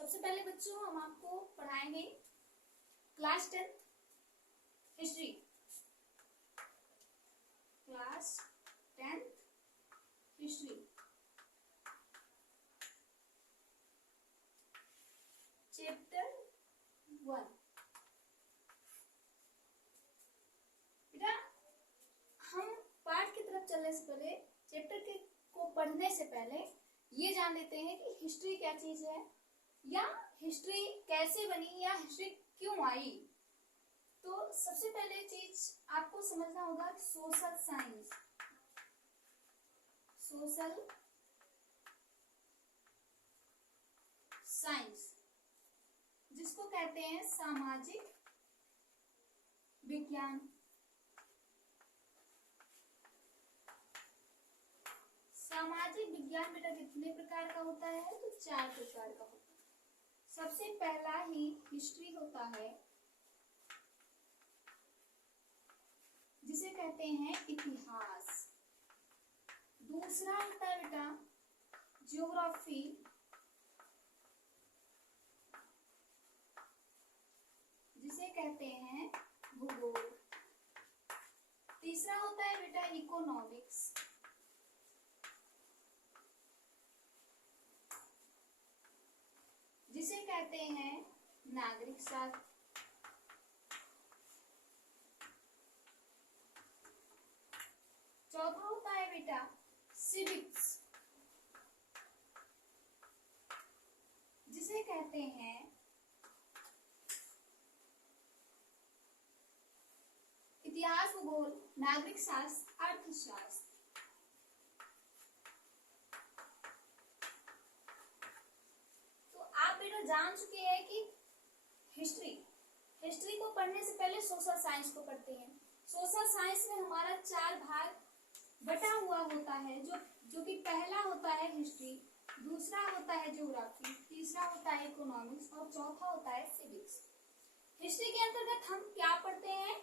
सबसे पहले बच्चों हम आपको पढ़ाएंगे class 10 history. Class 10 history chapter 1। बेटा हम पाठ की तरफ चलने से पहले चैप्टर के को पढ़ने से पहले ये जान लेते हैं कि हिस्ट्री क्या चीज है, या हिस्ट्री कैसे बनी, या हिस्ट्री क्यों आई। तो सबसे पहले चीज आपको समझना होगा सोशल साइंस। सोशल साइंस जिसको कहते हैं सामाजिक विज्ञान। सामाजिक विज्ञान बेटा कितने प्रकार का होता है? तो 4 प्रकार का होता है। सबसे पहला ही हिस्ट्री होता है जिसे कहते हैं इतिहास। दूसरा होता है बेटा ज्योग्राफी। जिसे कहते हैं भूगोल। तीसरा होता है बेटा इकोनॉमिक्स। जिसे कहते हैं नागरिक शास्त्र। चौथा होता है बेटा सिविक्स। जिसे कहते हैं इतिहास, भूगोल, नागरिक शास्त्र, अर्थशास्त्र। जान चुके हैं कि हिस्ट्री को पढ़ने से पहले सोशल साइंस को पढ़ते हैं। सोशल साइंस में हमारा 4 भाग बटा हुआ होता है, जो कि पहला होता है हिस्ट्री, दूसरा होता है ज्योग्राफी, तीसरा होता है इकोनॉमिक्स और चौथा होता है सिविक्स। हिस्ट्री के अंतर्गत हम क्या पढ़ते हैं,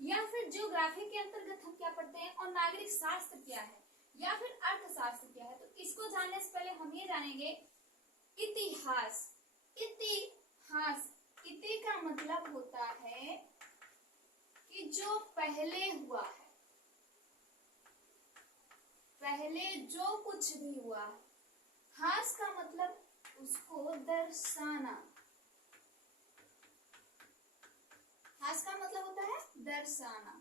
या फिर ज्योग्राफी के अंतर्गत हम क्या पढ़ते हैं, और नागरिक शास्त्र क्या है, या फिर अर्थशास्त्र क्या है। तो इसको जानने से पहले हम ये जानेंगे इतिहास। इतिहास, इति का मतलब होता है कि जो पहले हुआ है, पहले जो कुछ भी हुआ है। हास का मतलब उसको दर्शाना। हास का मतलब होता है दर्शाना।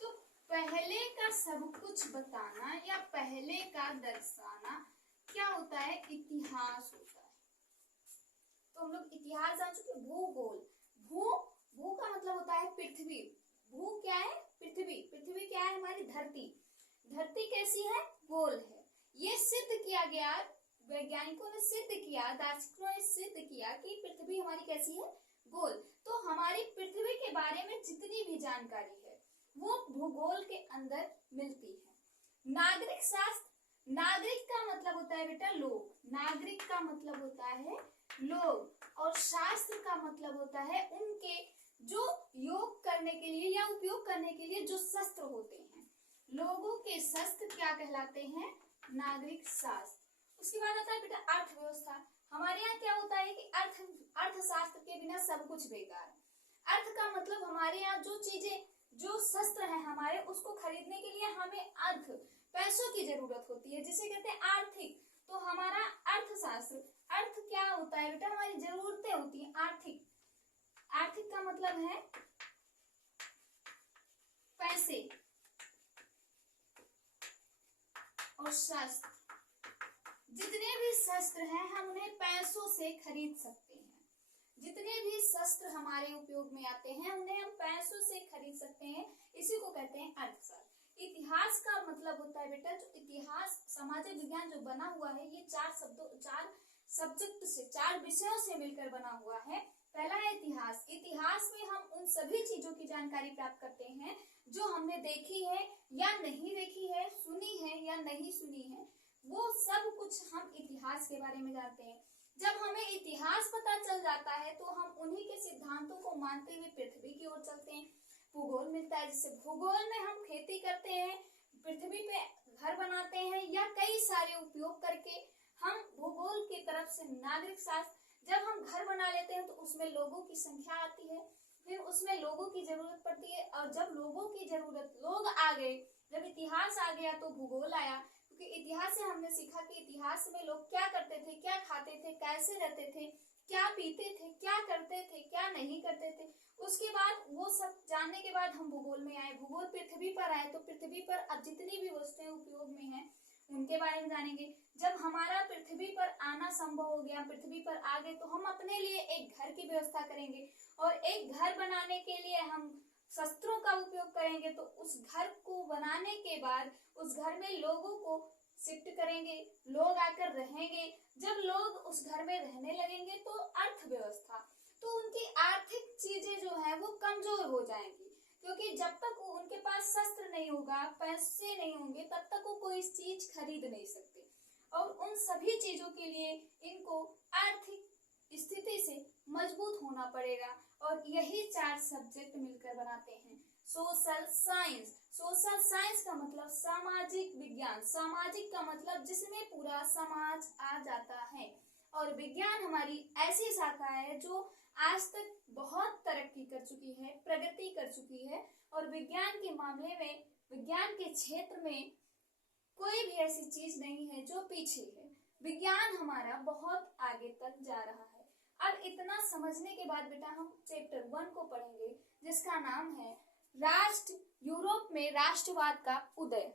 तो पहले का सब कुछ बताना या पहले का दर्शाना क्या होता है? इतिहास होता है। तो हम लोग इतिहास जान चुके। भूगोल, भू का मतलब होता है पृथ्वी। भू क्या है? पृथ्वी। पृथ्वी क्या है? हमारी धरती। धरती कैसी है? गोल है। ये सिद्ध किया गया, वैज्ञानिकों ने सिद्ध किया, दार्शनिकों ने सिद्ध किया कि पृथ्वी हमारी कैसी है? गोल। तो हमारी पृथ्वी के बारे में जितनी भी जानकारी है वो भूगोल के अंदर मिलती है। नागरिक शास्त्र, नागरिक का मतलब होता है बेटा लोग। नागरिक का मतलब होता है लोग, और शास्त्र का मतलब होता है उनके जो योग करने के लिए या उपयोग करने के लिए जो शस्त्र होते हैं। लोगों के शस्त्र क्या कहलाते हैं? नागरिक शास्त्र। उसके बाद आता है बेटा अर्थव्यवस्था। हमारे यहाँ क्या होता है कि अर्थशास्त्र के बिना सब कुछ बेकार। अर्थ का मतलब हमारे यहाँ जो चीजें, जो शस्त्र है हमारे, उसको खरीदने के लिए हमें अर्थ, पैसों की जरूरत होती है, जिसे कहते हैं आर्थिक। तो हमारा अर्थशास्त्र, अर्थ क्या होता है बेटा? हमारी जरूरतें होती हैं। आर्थिक, आर्थिक का मतलब है पैसे, और शस्त्र, जितने भी शस्त्र हैं हम उन्हें पैसों से खरीद सकते हैं। जितने भी शस्त्र हमारे उपयोग में आते हैं उन्हें हम पैसों से खरीद सकते हैं। इसी को कहते हैं अर्थशास्त्र। इतिहास का मतलब होता है बेटा, जो इतिहास सामाजिक विज्ञान जो बना हुआ है, ये 4 सब्जेक्ट से, 4 विषयों से मिलकर बना हुआ है। पहला है इतिहास। इतिहास में हम उन सभी चीजों की जानकारी प्राप्त करते हैं जो हमने देखी है या नहीं देखी है, सुनी है या नहीं सुनी है, वो सब कुछ हम इतिहास के बारे में जानते हैं। जब हमें इतिहास पता चल जाता है तो हम उन्हीं के सिद्धांतों को मानते हुए पृथ्वी की ओर चलते हैं। भूगोल मिलता है, जिससे भूगोल में हम खेती करते हैं, पृथ्वी पे घर बनाते हैं, या कई सारे उपयोग करके हम भूगोल की तरफ से नागरिक शास्त्र, जब हम घर बना लेते हैं तो उसमें लोगों की संख्या आती है, फिर उसमें लोगों की जरूरत पड़ती है, और जब लोगों की जरूरत, लोग आ गए, जब इतिहास आ गया तो भूगोल आया, क्योंकि इतिहास से हमने सीखा कि इतिहास में लोग क्या करते थे, क्या खाते थे, कैसे रहते थे, क्या पीते थे, क्या करते थे, क्या नहीं करते थे। उसके बाद वो सब जानने के बाद हम भूगोल में आए, भूगोल पृथ्वी पर आए, तो पृथ्वी पर अब जितनी भी वस्तुएं उपयोग में हैं उनके बारे में जानेंगे। जब हमारा पृथ्वी पर आना संभव हो गया, पृथ्वी पर आ गए, तो हम अपने लिए एक घर की व्यवस्था करेंगे, और एक घर बनाने के लिए हम शस्त्रों का उपयोग करेंगे। तो उस घर को बनाने के बाद उस घर में लोगों को शिफ्ट करेंगे, लोग आकर रहेंगे। जब लोग उस घर में रहने लगेंगे तो अर्थव्यवस्था, तो उनकी आर्थिक चीजें जो है वो कमजोर हो जाएंगी, क्योंकि जब तक उनके पास शस्त्र नहीं होगा, पैसे नहीं होंगे, तब तक वो कोई चीज खरीद नहीं सकते। और उन सभी चीजों के लिए इनको आर्थिक स्थिति से मजबूत होना पड़ेगा, और यही 4 सब्जेक्ट मिलकर बनाते हैं सोशल साइंस। सोशल साइंस का मतलब सामाजिक विज्ञान, सामाजिक का मतलब जिसमें पूरा समाज आ जाता है। और विज्ञान हमारी ऐसी शाखा है जो आज तक बहुत तरक्की कर चुकी है, प्रगति कर चुकी है, और विज्ञान के मामले में, विज्ञान के क्षेत्र में कोई भी ऐसी चीज नहीं है जो पीछे है। विज्ञान हमारा बहुत आगे तक जा रहा है। अब इतना समझने के बाद बेटा हम चैप्टर 1 को पढ़ेंगे, जिसका नाम है यूरोप में राष्ट्रवाद का उदय।